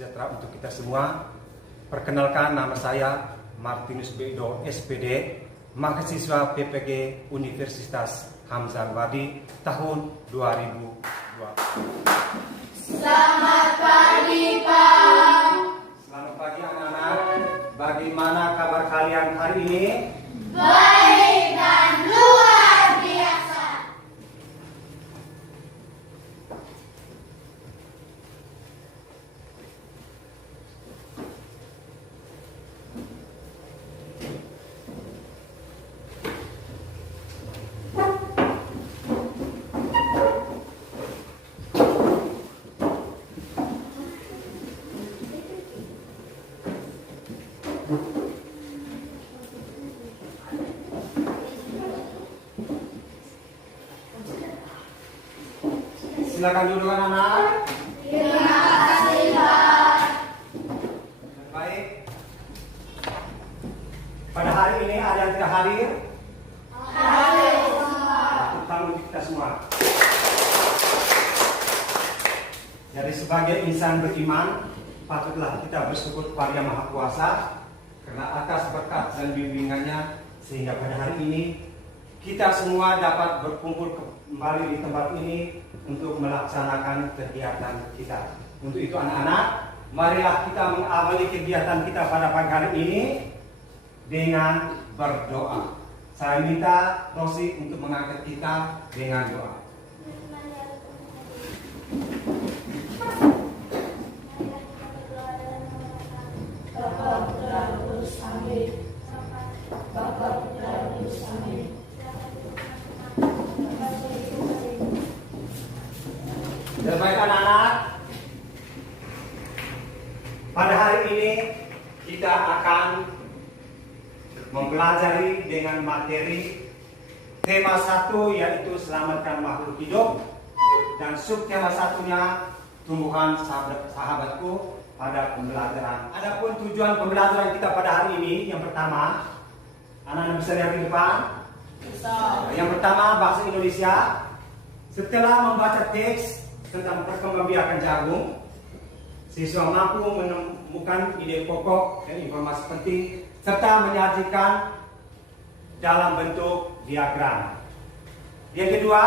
sejahtera untuk kita semua. Perkenalkan, nama saya Martinus Bedo, SPD, mahasiswa PPG Universitas Hamzah Al-Wadi tahun 2002. Selamat pagi, Pak. Selamat pagi anak-anak. Bagaimana kabar kalian hari ini? Baik dan luar biasa. Silakan duduk anak-anak. Terima kasih, Pak. Baik. Pada hari ini ada yang tidak hadir? Hadir semua. Tepuk tangan untuk kita semua. Jadi sebagai insan beriman, patutlah kita bersyukur kepada Yang Maha Kuasa karena atas berkat dan bimbingannya sehingga pada hari ini kita semua dapat berkumpul kembali di tempat ini untuk melaksanakan kegiatan kita. Untuk itu anak-anak, marilah kita mengawali kegiatan kita pada pagi hari ini dengan berdoa. Saya minta Rosi untuk mengangkat kita dengan doa. Baik anak-anak, pada hari ini kita akan mempelajari dengan materi tema 1 yaitu selamatkan makhluk hidup, dan subtema satunya tumbuhan sahabatku pada pembelajaran. Adapun tujuan pembelajaran kita pada hari ini, yang pertama, anak-anak bisa lihat di depan. Yang pertama, bahasa Indonesia. Setelah membaca teks tentang perkembangbiakan jagung, siswa mampu menemukan ide pokok dan informasi penting serta menyajikan dalam bentuk diagram. Yang kedua,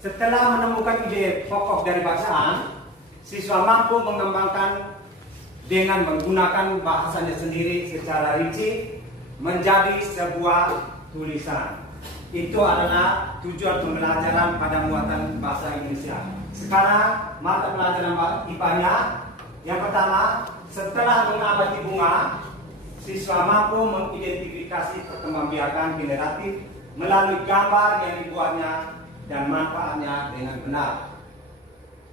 setelah menemukan ide pokok dari bacaan, siswa mampu mengembangkan dengan menggunakan bahasanya sendiri secara rinci menjadi sebuah tulisan. Itu adalah tujuan pembelajaran pada muatan bahasa Indonesia. Sekarang mata pelajaran IPA-nya. Yang pertama, setelah mengamati bunga, siswa mampu mengidentifikasi perkembangbiakan generatif melalui gambar yang dibuatnya dan manfaatnya dengan benar.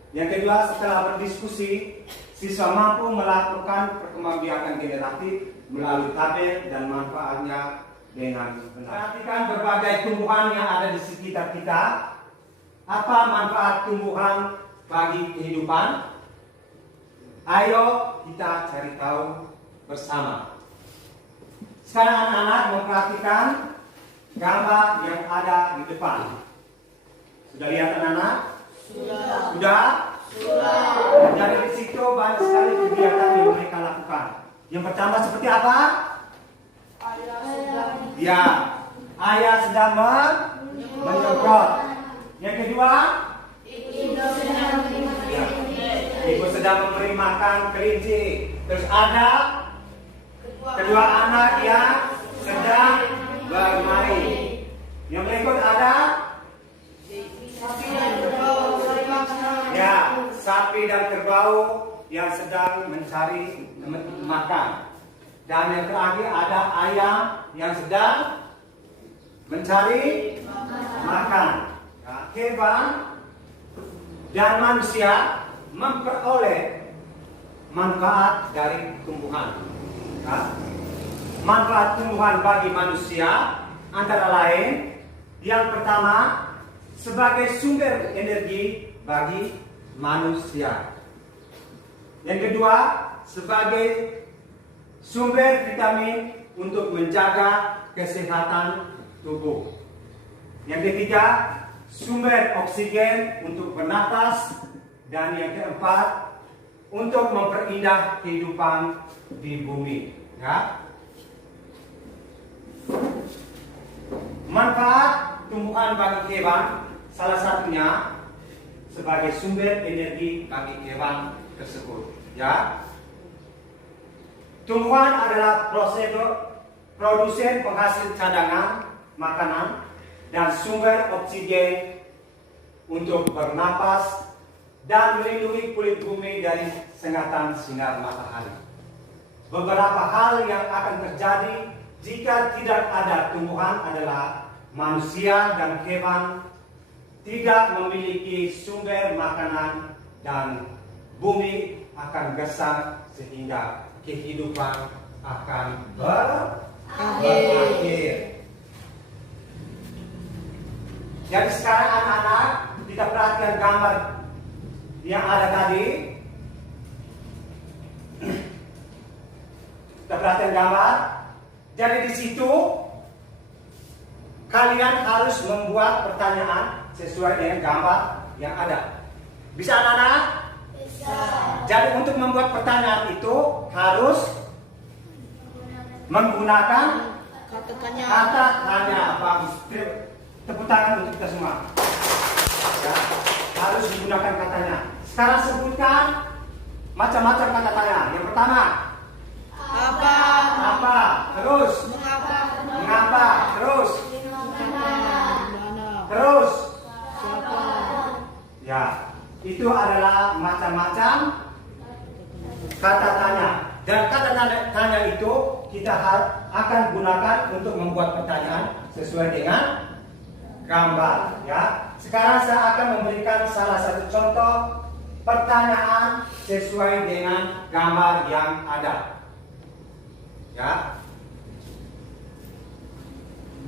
Yang kedua, setelah berdiskusi, siswa mampu melakukan perkembangbiakan generatif melalui tabel dan manfaatnya dengan benar. Perhatikan berbagai tumbuhan yang ada di sekitar kita. Apa manfaat tumbuhan bagi kehidupan? Ayo kita cari tahu bersama. Sekarang anak-anak memperhatikan gambar yang ada di depan. Sudah lihat anak-anak? Sudah? Jadi di situ banyak sekali kegiatan yang mereka lakukan. Yang pertama seperti apa? Ya, ayah sedang menyemprot. Yang kedua, ibu sedang memberi makan kelinci. Terus ada kedua anak yang sedang bermain. Yang berikut ada ya, sapi dan kerbau yang sedang mencari makan. Dan yang terakhir ada ayam yang sedang mencari makan. Hewan dan manusia memperoleh manfaat dari tumbuhan. Manfaat tumbuhan bagi manusia antara lain, yang pertama, sebagai sumber energi bagi manusia. Yang kedua, sebagai sumber vitamin untuk menjaga kesehatan tubuh. Yang ketiga, sumber oksigen untuk bernapas. Dan yang keempat, untuk memperindah kehidupan di bumi. Ya. Manfaat tumbuhan bagi hewan salah satunya sebagai sumber energi bagi hewan tersebut. Ya. Tumbuhan adalah produsen penghasil cadangan makanan dan sumber oksigen untuk bernapas dan melindungi kulit bumi dari sengatan sinar matahari. Beberapa hal yang akan terjadi jika tidak ada tumbuhan adalah manusia dan hewan tidak memiliki sumber makanan dan bumi akan gersang sehingga kehidupan akan berakhir. Jadi sekarang anak-anak kita perhatikan gambar yang ada tadi. Kita perhatikan gambar. Jadi di situ kalian harus membuat pertanyaan sesuai dengan gambar yang ada. Bisa anak-anak? Bisa. Jadi untuk membuat pertanyaan itu harus menggunakan kata tanya. Bagus. Tepuk tangan untuk kita semua. Ya, harus menggunakan katanya. Sekarang sebutkan macam-macam kata tanya. Yang pertama, Apa? apa? Terus, Mengapa? mengapa? Terus, Mana? terus. Siapa? Ya, itu adalah macam-macam kata tanya. Dan kata tanya itu kita akan gunakan untuk membuat pertanyaan sesuai dengan gambar. Ya, sekarang saya akan memberikan salah satu contoh pertanyaan sesuai dengan gambar yang ada. Ya.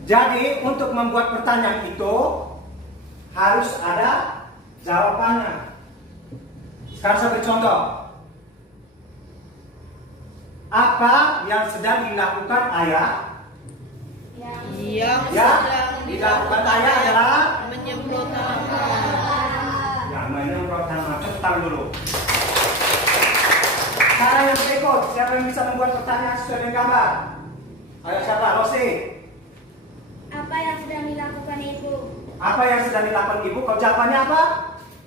Jadi untuk membuat pertanyaan itu harus ada jawabannya. Sekarang saya beri contoh. Apa yang sedang dilakukan ayah? Yang Ya, sedang dilakukan ayah adalah menyemprot tanaman. yang menyemprot tanaman. Tentang dulu. Cara yang berikut, siapa yang bisa membuat pertanyaan sesuai dengan gambar? Ayo siapa? Rosi. Apa yang sedang dilakukan ibu? Apa yang sedang dilakukan ibu? Kau jawabannya apa?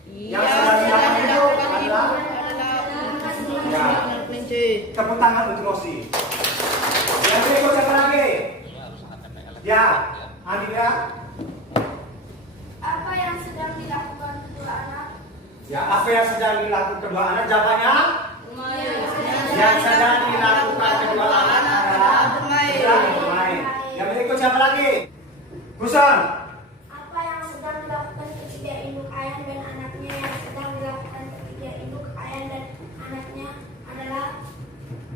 Yang Yang sedang dilakukan sedang ibu dilakukan ibu adalah adalah kelinci. tepuk tangan untuk Rosi. Yang berikut siapa lagi? Ya, Andika. Apa yang sedang dilakukan kedua anak? Ya, apa yang sedang dilakukan kedua anak? Jawabannya? Yang sedang dilakukan kedua anak adalah sedang bermain. Yang berikut siapa lagi? Gusan. Apa yang sedang dilakukan ketiga induk ayam dan anaknya? Yang sedang dilakukan ketiga induk ayam dan anaknya adalah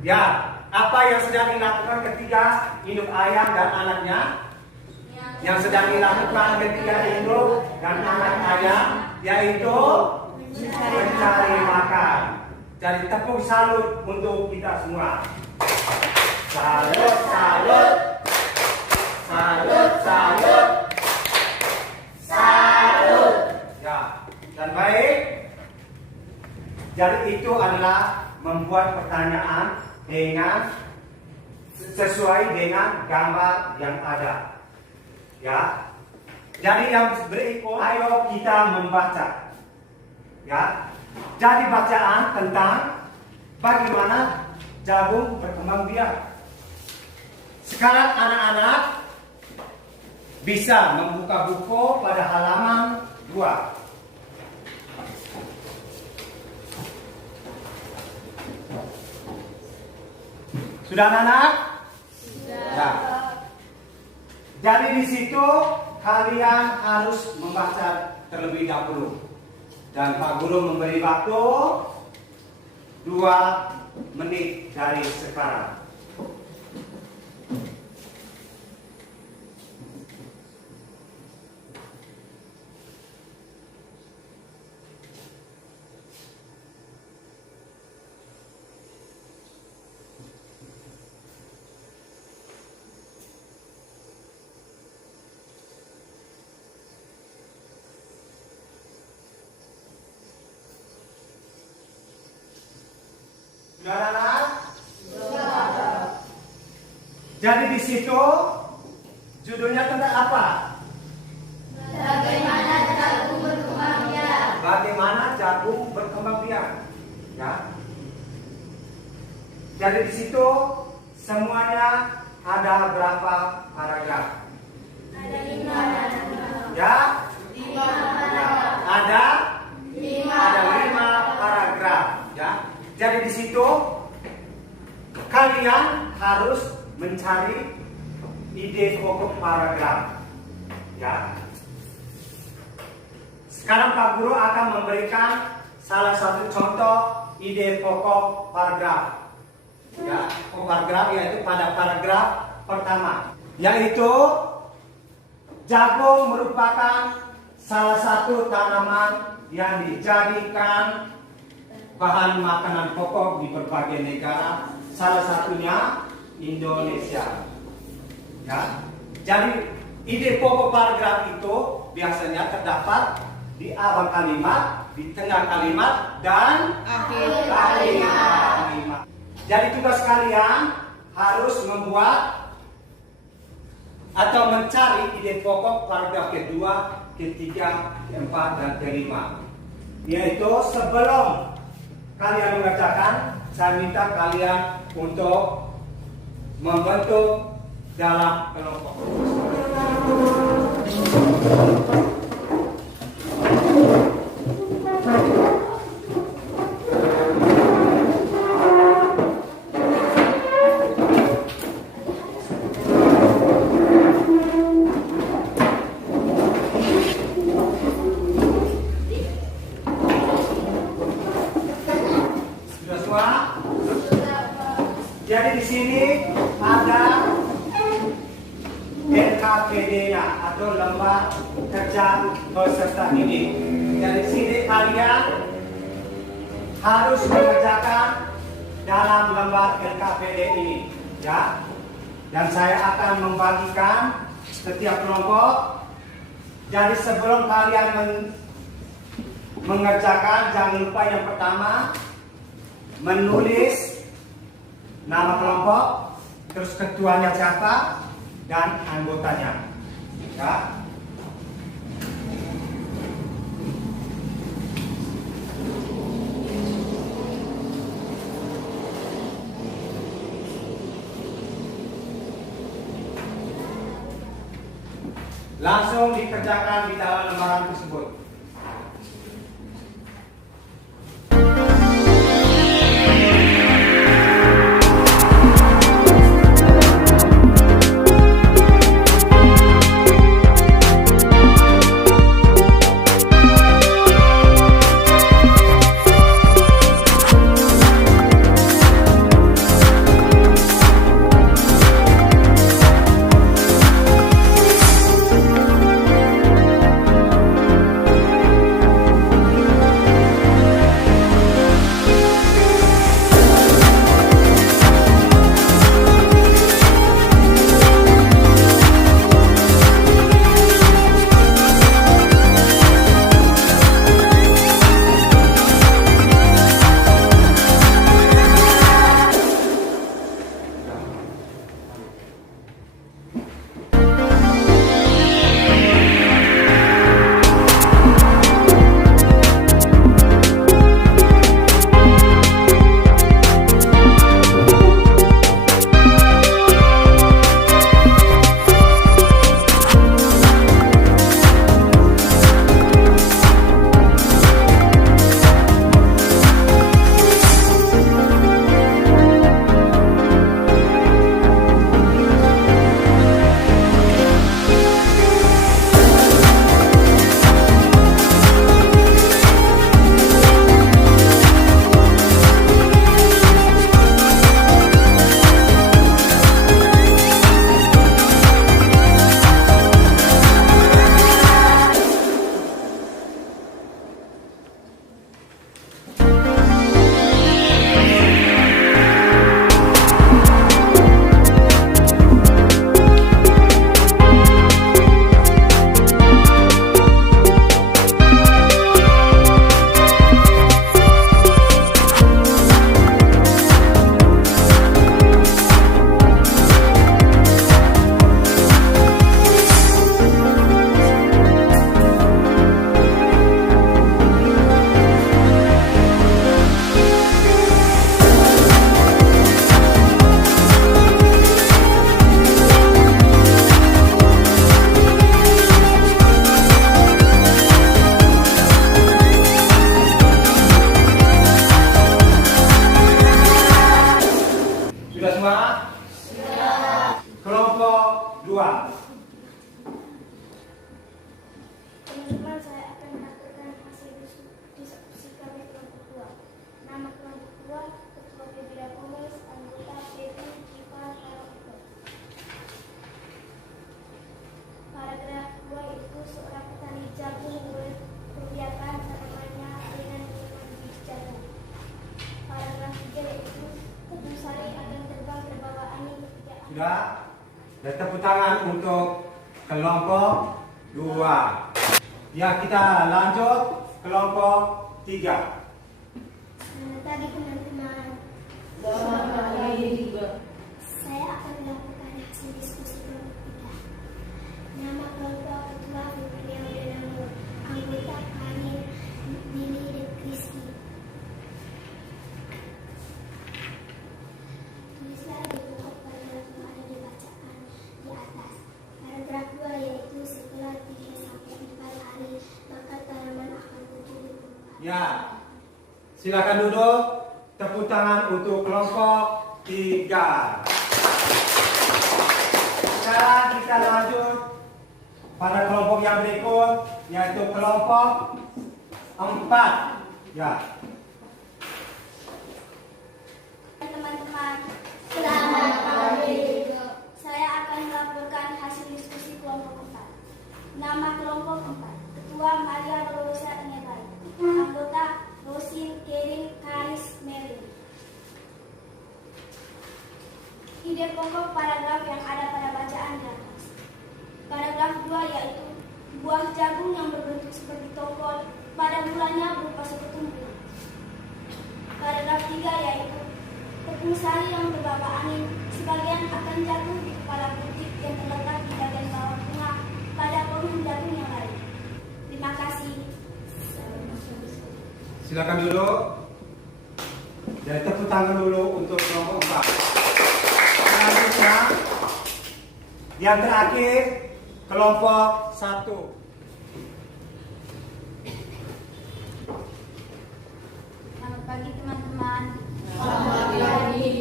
Ya, apa yang sedang dilakukan ketiga induk ayam dan anaknya? Yang sedang dilakukan ketiga induk dan anak ayam yaitu mencari makan. Jadi tepuk salut untuk kita semua. Salut, salut. Salut, salut. Salut. Ya, dan baik. Jadi itu adalah membuat pertanyaan dengan sesuai dengan gambar yang ada. Ya. Jadi yang berikut, ayo kita membaca. Ya. Jadi bacaan tentang bagaimana jagung berkembang biak. Sekarang anak-anak bisa membuka buku pada halaman 2. Sudah anak-anak? Sudah. Ya. Jadi di situ kalian harus membaca terlebih dahulu. Dan Pak Guru memberi waktu 2 menit dari sekarang. Sudah Nanas? Jadi di situ judulnya tentang apa? Bagaimana jagung berkembang biak? Bagaimana jagung berkembang biak. Ya. Jadi di situ semuanya ada berapa paragraf? Ada 5. Ya, 5 paragraf. ada 5 5 paragraf. Ya. Jadi di situ kalian harus mencari ide pokok paragraf. Ya. Sekarang Pak Guru akan memberikan salah satu contoh ide pokok paragraf. Ya, pokok paragraf yaitu pada paragraf pertama, yaitu jagung merupakan salah satu tanaman yang dijadikan bahan makanan pokok di berbagai negara, salah satunya Indonesia. Ya. Jadi ide pokok paragraf itu biasanya terdapat di awal kalimat, di tengah kalimat, dan Akhir kalimat. Jadi tugas kalian harus membuat atau mencari ide pokok paragraf kedua, ketiga, keempat, dan kelima. Yaitu sebelum kalian mengerjakan, saya minta kalian untuk membentuk dalam kelompok. Sudah semua? Jadi di sini ada LKPD-nya atau lembar kerja peserta didik. Dari sini kalian harus mengerjakan dalam lembar LKPD ini, ya. Dan saya akan membagikan setiap kelompok. Jadi sebelum kalian mengerjakan, jangan lupa yang pertama menulis nama kelompok, terus ketuanya siapa, dan anggotanya. Ya. Langsung dikerjakan di dalam lembaran tersebut. Sudah? Dan tepuk tangan untuk kelompok 2. Ya, kita lanjut kelompok 3. Selamat pagi teman-teman. Saya akan melakukan hasil diskusi kelompok 3. Nama kelompok ketua beliau dan anggota Karin, Lili, dan Kristi. Tulislah di pokok paragraf yang ada dibacakan di atas. Paragraf 2 yaitu setelah 3 sampai 4 hari maka tanaman akan muncul di permukaan. Ya. Silakan duduk. Tepuk tangan untuk kelompok 3. Sekarang kita lanjut pada kelompok yang berikut, yaitu kelompok 4. Ya. Teman-teman, selamat pagi. Saya akan melaporkan hasil diskusi kelompok 4. Nama kelompok 4: Ketua Maria Rosa Ingebai, anggota Rosin, Kerin, Karis, Mary. Ide pokok paragraf yang ada pada bacaan di atas. Paragraf 2 yaitu buah jagung yang berbentuk seperti tongkol pada mulanya berupa sepetung bunga. Paragraf 3 yaitu tepung sari yang terbawa angin sebagian akan jatuh di kepala putih yang terletak di bagian bawah bunga pada pohon jagung yang lain. Terima kasih. Silakan duduk. Jadi tepuk tangan dulu untuk kelompok 4. Selanjutnya, yang terakhir kelompok 1. Selamat pagi teman-teman. Selamat pagi.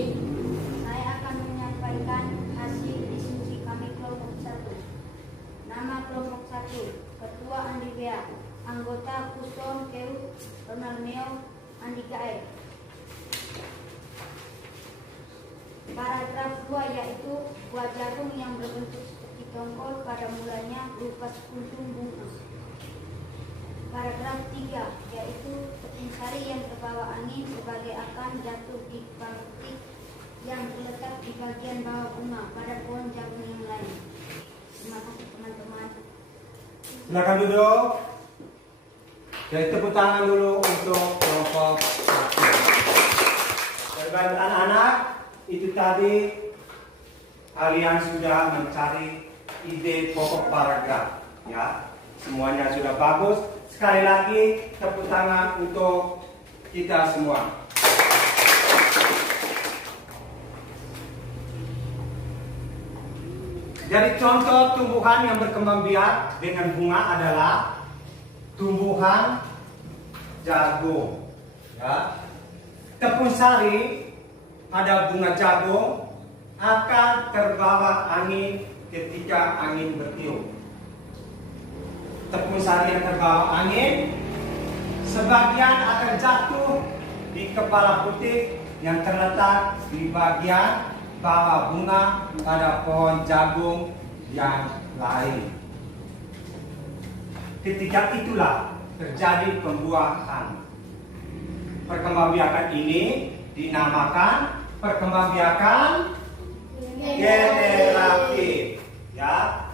Saya akan menyampaikan hasil diskusi kami kelompok 1. Nama kelompok 1: Ketua Andi Bea, anggota Kuson, Keu, Ronald Neo, Andika E. Paragraf 2 yaitu buah jagung yang berbentuk seperti tongkol pada mulanya berupa sekuntum bunga. Paragraf 3 yaitu tepung sari yang terbawa angin sebagai akan jatuh di kepala putih yang terletak di bagian bawah bunga pada pohon jagung yang lain. Terima kasih teman-teman. Silakan duduk. Jadi tepuk tangan dulu untuk kelompok 1. Baik anak-anak, itu tadi kalian sudah mencari ide pokok paragraf, ya. Semuanya sudah bagus. Sekali lagi tepuk tangan untuk kita semua. Jadi contoh tumbuhan yang berkembang biak dengan bunga adalah tumbuhan jagung, ya. Tepung sari pada bunga jagung akan terbawa angin ketika angin bertiup. Tepung sari yang terbawa angin sebagian akan jatuh di kepala putih yang terletak di bagian bawah bunga pada pohon jagung yang lain. Ketika itulah terjadi pembuahan. Perkembangbiakan ini dinamakan perkembangbiakan generatif. Ya,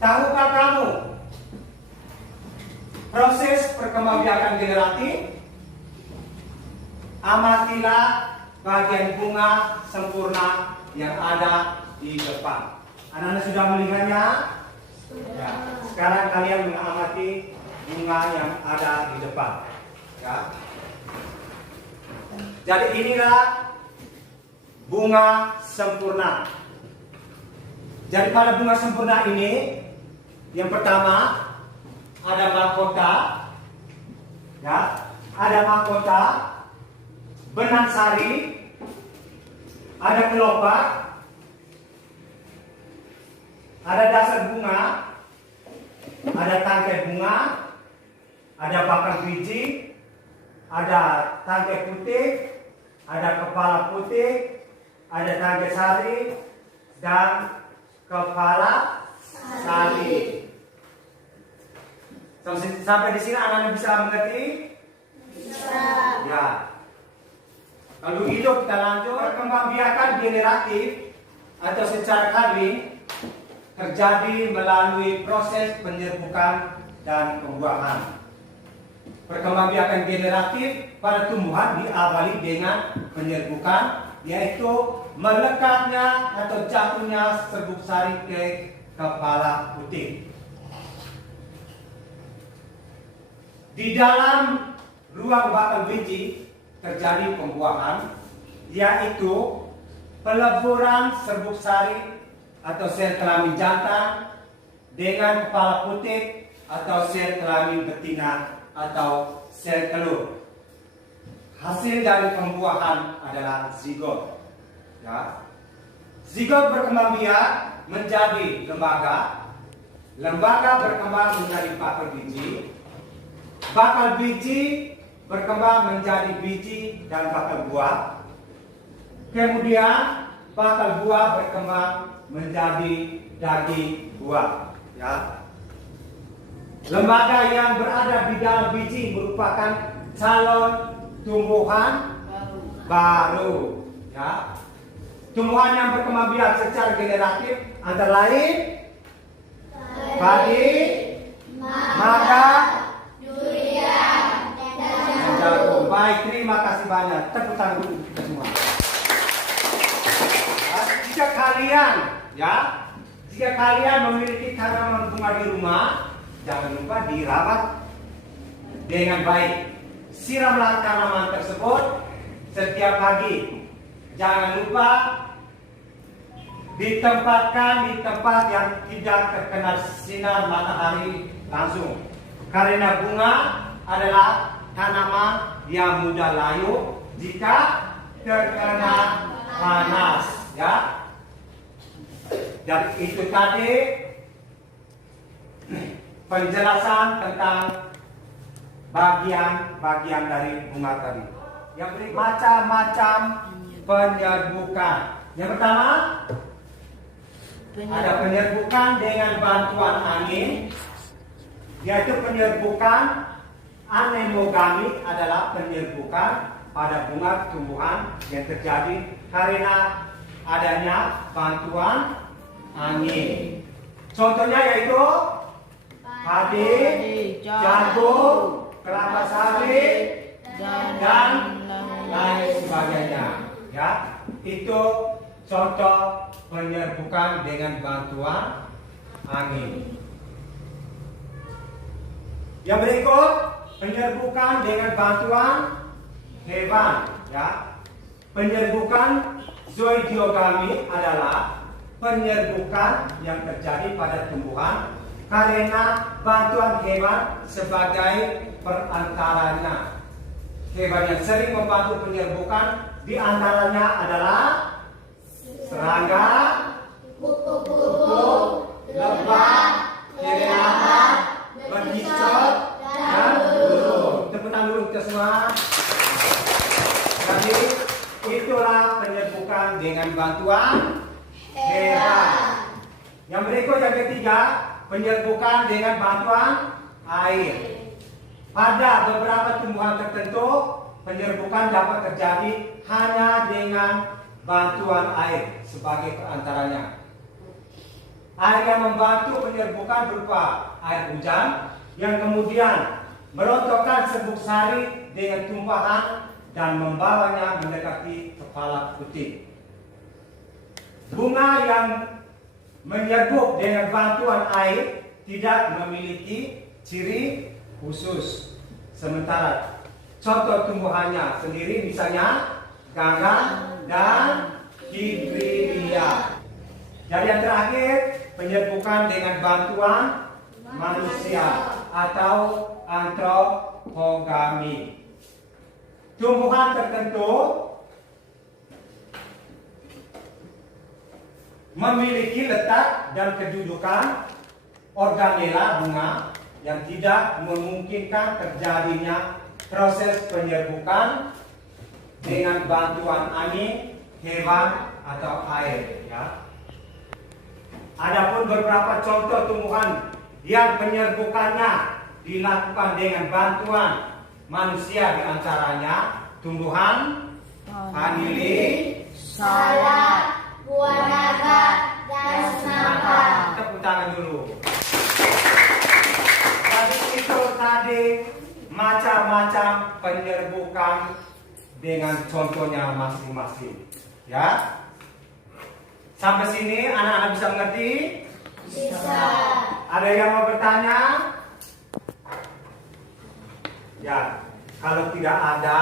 tahukah kamu proses perkembangbiakan generatif? Amatilah bagian bunga sempurna yang ada di depan. Anak-anak sudah melihatnya? Ya. Sekarang kalian mengamati bunga yang ada di depan. Ya. Jadi inilah bunga sempurna. Jadi pada bunga sempurna ini, yang pertama ada mahkota, ya, ada mahkota, benang sari, ada kelopak, ada dasar bunga, ada tangkai bunga, ada bakal biji, ada tangkai putih, ada kepala putih, ada tangkai sari, dan kepala sari. Sampai di sini anak-anak bisa mengerti? Bisa. Ya. Lalu itu kita lanjut. Perkembangbiakan generatif atau secara kawin terjadi melalui proses penyerbukan dan pembuahan. Perkembangbiakan generatif pada tumbuhan diawali dengan penyerbukan, yaitu melekatnya atau jatuhnya serbuk sari ke kepala putik. Di dalam ruang bakal biji terjadi pembuahan, yaitu peleburan serbuk sari atau sel kelamin jantan dengan kepala putik atau sel kelamin betina atau sel telur. Hasil dari pembuahan adalah zigot. Ya. Zigot berkembang biak menjadi lembaga. Lembaga berkembang menjadi bakal biji. Bakal biji berkembang menjadi biji dan bakal buah. Kemudian bakal buah berkembang menjadi daging buah. Ya. Lembaga yang berada di dalam biji merupakan calon tumbuhan baru. Ya. Tumbuhan yang berkembang biak secara generatif antara lain padi, maka jagung. Baik, terima kasih banyak. Tepuk tangan untuk kita semua. Jika kalian memiliki tanaman bunga di rumah, jangan lupa dirawat dengan baik. Siramlah tanaman tersebut setiap pagi. Jangan lupa ditempatkan di tempat yang tidak terkena sinar matahari langsung. Karena bunga adalah tanaman yang mudah layu jika terkena panas, ya. Dan itu tadi penjelasan tentang bagian-bagian dari bunga tadi. Yang berikut macam-macam penyerbukan. Yang pertama ada penyerbukan dengan bantuan angin, yaitu penyerbukan anemogami adalah penyerbukan pada bunga tumbuhan yang terjadi karena adanya bantuan angin. Contohnya yaitu padi, jagung, kelapa sawit, dan lain sebagainya. Ya, itu contoh penyerbukan dengan bantuan angin. Yang berikut penyerbukan dengan bantuan hewan. Ya, penyerbukan zoidiogami adalah penyerbukan yang terjadi pada tumbuhan karena bantuan hewan sebagai perantaranya. Hewan yang sering membantu penyerbukan diantaranya adalah serangga, kupu-kupu, lebah, kiriahan, bencicot, dan burung. Tepuk tangan dulu kita semua. Jadi itulah penyerbukan dengan bantuan hewan. Yang berikut yang ketiga, penyerbukan dengan bantuan air. Pada beberapa tumbuhan tertentu, penyerbukan dapat terjadi hanya dengan bantuan air sebagai perantaranya. Air yang membantu penyerbukan berupa air hujan yang kemudian merontokkan serbuk sari dengan tumpahan dan membawanya mendekati kepala putik. Bunga yang menyerbuk dengan bantuan air tidak memiliki ciri khusus. Sementara contoh tumbuhannya sendiri misalnya ganggang dan hibridea. Jadi yang terakhir, penyerbukan dengan bantuan manusia atau antropogami. Tumbuhan tertentu memiliki letak dan kedudukan organela bunga yang tidak memungkinkan terjadinya proses penyerbukan dengan bantuan angin, hewan, atau air. Ya. Adapun beberapa contoh tumbuhan yang penyerbukannya dilakukan dengan bantuan manusia, diantaranya tumbuhan vanili, salak, buah naga, dan semangka. Tepuk tangan dulu. Jadi itu tadi macam-macam penyerbukan dengan contohnya masing-masing. Ya. Sampai sini anak-anak bisa mengerti? Bisa. Ada yang mau bertanya? Ya, kalau tidak ada,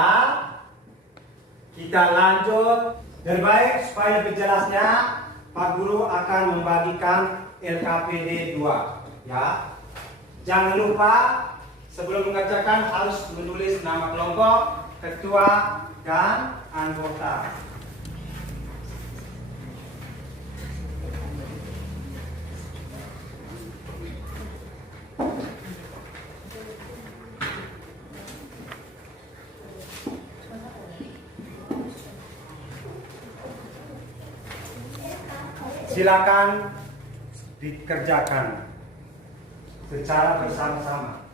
kita lanjut. Lebih baik supaya lebih jelasnya, Pak Guru akan membagikan LKPD 2. Ya, jangan lupa sebelum mengerjakan harus menulis nama kelompok, ketua, dan anggota. Silakan dikerjakan secara bersama-sama.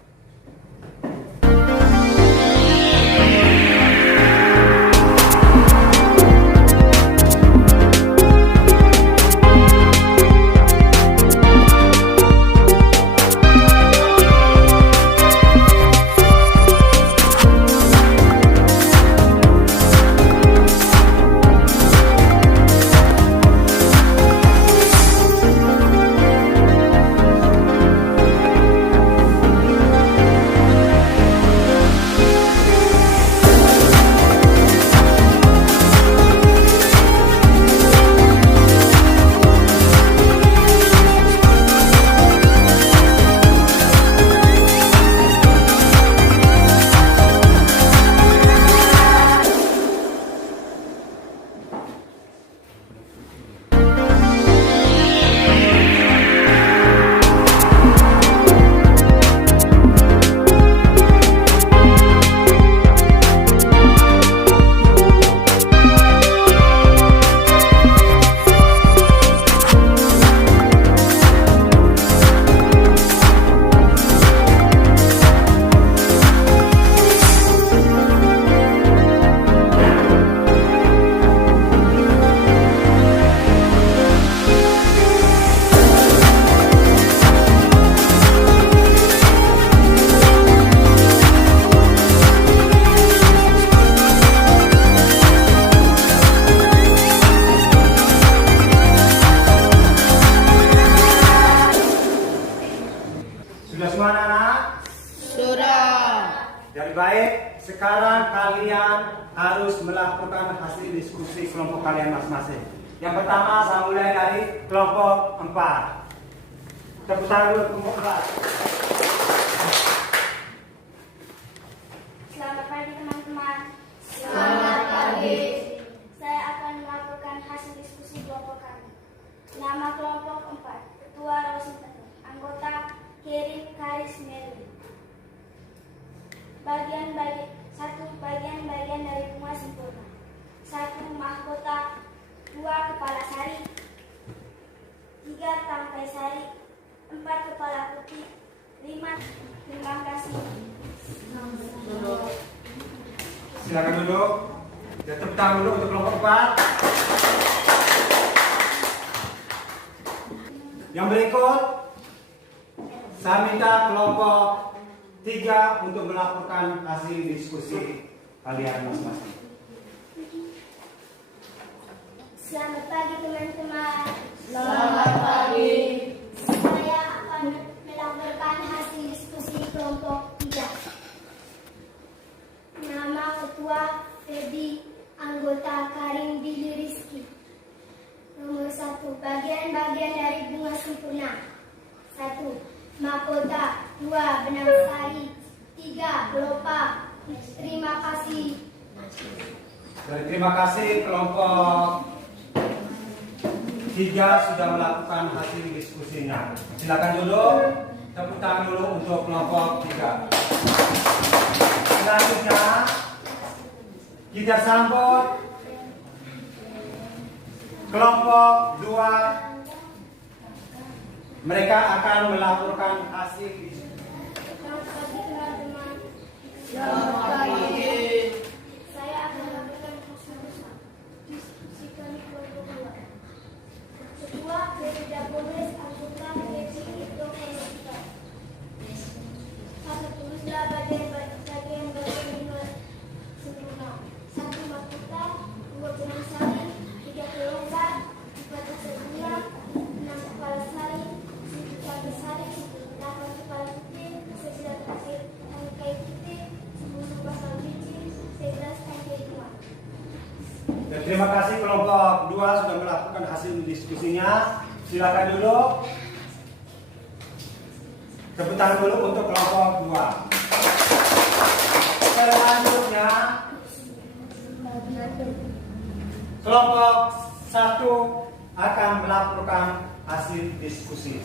Sudah semua anak-anak? Sudah. Jadi baik, sekarang kalian harus melakukan hasil diskusi kelompok kalian masing-masing. Yang pertama saya mulai dari kelompok 4. Tepuk tangan dulu kelompok 4. Selamat pagi teman-teman. Selamat pagi. Saya akan melakukan hasil diskusi kelompok kami. Nama kelompok 4, Ketua Rosinten, anggota Keri Karis Meli. Bagian-bagian dari bunga sempurna. 1. Mahkota. 2. Kepala sari. 3. Tangkai sari. 4. Kepala putih. 5. Terima kasih. Silakan duduk. Ya, tepuk tangan dulu untuk kelompok 4. Yang berikut, saya minta kelompok 3 untuk melaporkan hasil diskusi kalian masing-masing. Selamat pagi teman-teman. Selamat pagi. Saya akan melaporkan hasil diskusi kelompok 3. Nama ketua Fedi, anggota Karim Billy Rizky. Nomor 1. Bagian-bagian dari bunga sempurna. 1. Mahkota. 2. Benang sari. 3. Pelopa. Terima kasih. Jadi, terima kasih kelompok 3 sudah melakukan hasil diskusinya. Silakan duduk. Tepuk tangan dulu untuk kelompok 3. Selanjutnya kita sambut kelompok 2. Mereka akan melaporkan hasil diskusi. Selamat pagi teman-teman. Selamat pagi. Saya akan melaporkan hasil diskusi kami kelompok 2. Terima kasih kelompok 2 sudah melakukan hasil diskusinya. Silakan duduk. Tepuk tangan dulu untuk kelompok 2. Selanjutnya kelompok 1 akan melakukan hasil diskusi.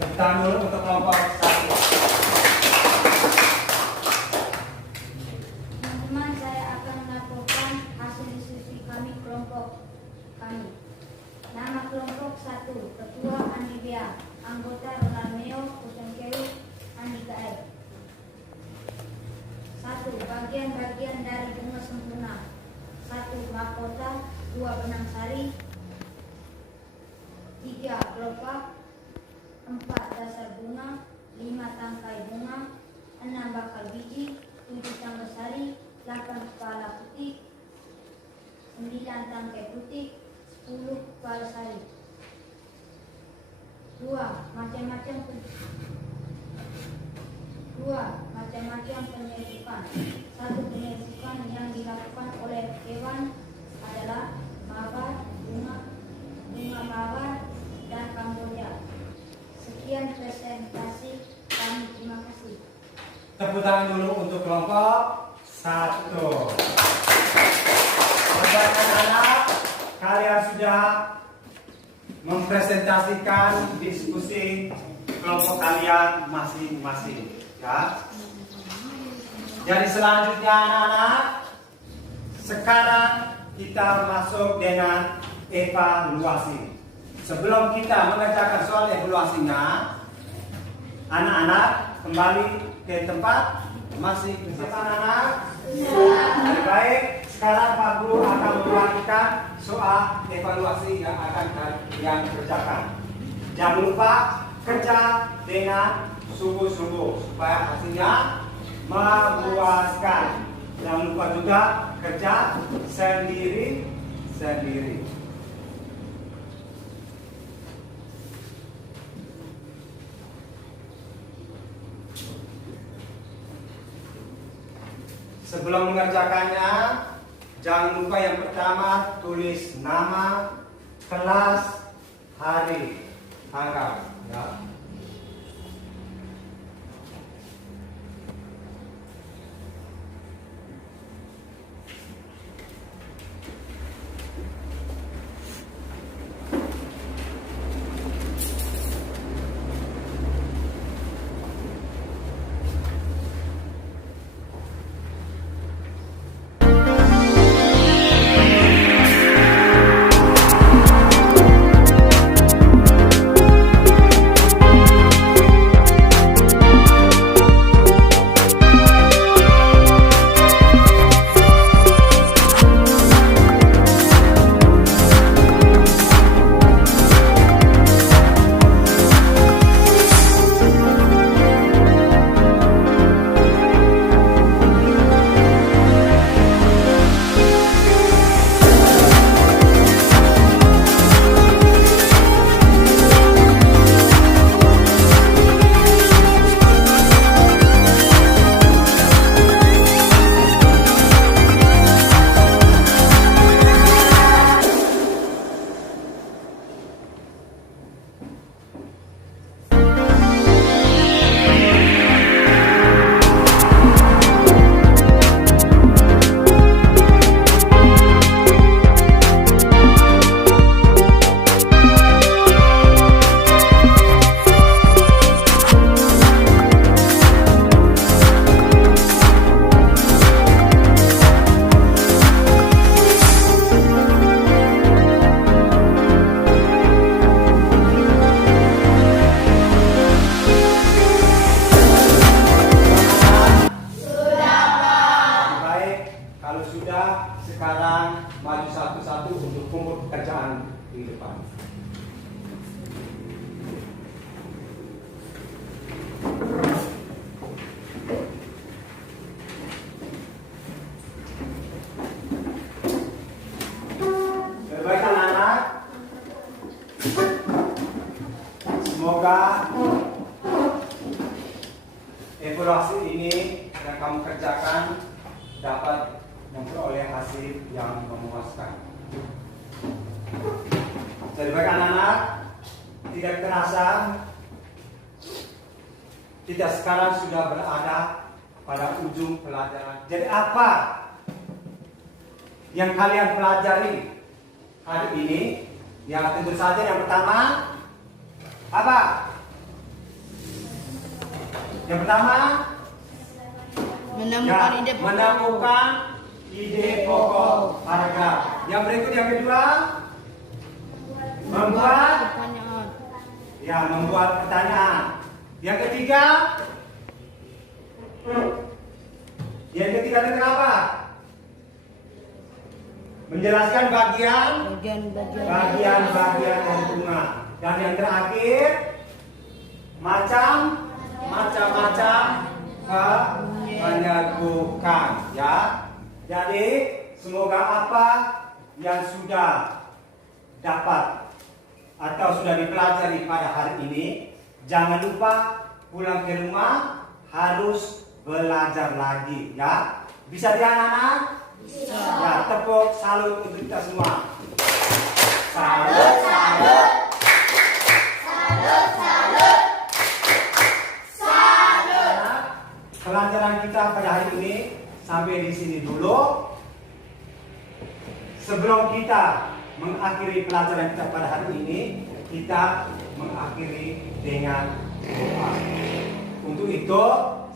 Tepuk tangan dulu untuk kelompok 1. Teman-teman, saya akan melaporkan hasil diskusi kami kelompok kami. Nama kelompok 1, Ketua Andi Bea, anggota Ronalmeo, Kusengkewi, Andika F. 1. Bagian-bagian dari bunga sempurna. 1. Mahkota. 2. Benang sari. 3. Kelopak. 4. Dasar bunga. 5. Tangkai bunga. 6. Bakal biji. 7. Tangkai sari. 8. Kepala putih. 9. Tangkai putih. 10. Kepala sari. 2. Macam-macam penyerbukan. 1. Penyerbukan yang dilakukan oleh hewan adalah mawar, bunga mawar, dan Kamboja. Sekian presentasi kami. Terima kasih. Tepuk tangan dulu untuk kelompok 1. Anak-anak, kalian sudah mempresentasikan diskusi kelompok kalian masing-masing, ya. Jadi selanjutnya anak-anak, sekarang kita masuk dengan evaluasi. Sebelum kita mengerjakan soal evaluasinya, anak-anak kembali ke tempat masing-masing. Anak-anak, baik. Sekarang Pak Guru akan membagikan soal evaluasi yang akan kalian kerjakan. Jangan lupa kerja dengan sungguh-sungguh supaya hasilnya memuaskan. Jangan lupa juga kerja sendiri-sendiri. Sebelum mengerjakannya, jangan lupa yang pertama tulis nama, kelas, hari, tanggal, ya. Sekarang maju satu-satu untuk kumpul pekerjaan di depan. Baik anak-anak, semoga evaluasi ini yang kamu kerjakan dapat memperoleh hasil yang memuaskan. tidak terasa kita sekarang sudah berada pada ujung pelajaran. Jadi apa yang kalian pelajari hari ini? Ya tentu saja yang pertama apa? Yang pertama menemukan ide pokok paragraf. Yang berikut yang kedua membuat pertanyaan. Yang ketiga tentang apa? Menjelaskan bagian-bagian yang bunga. Dan yang terakhir macam-macam penyegukan, ya. Jadi semoga apa yang sudah dapat atau sudah dipelajari pada hari ini, jangan lupa pulang ke rumah harus belajar lagi, ya. Bisa ya anak-anak? Bisa. Ya, tepuk salut untuk kita semua. Salut, salut. Salut, salut. Salut. Pelajaran kita pada hari ini sampai di sini dulu. Sebelum kita mengakhiri pelajaran kita pada hari ini, kita mengakhiri dengan doa. Untuk itu,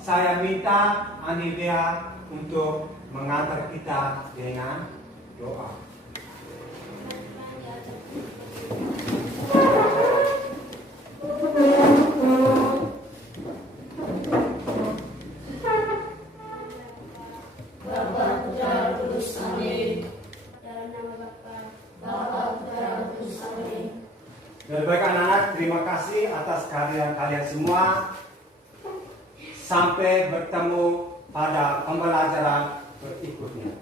saya minta Anivia untuk mengantar kita dengan doa. Baik anak-anak, terima kasih atas kalian semua. Sampai bertemu pada pembelajaran berikutnya.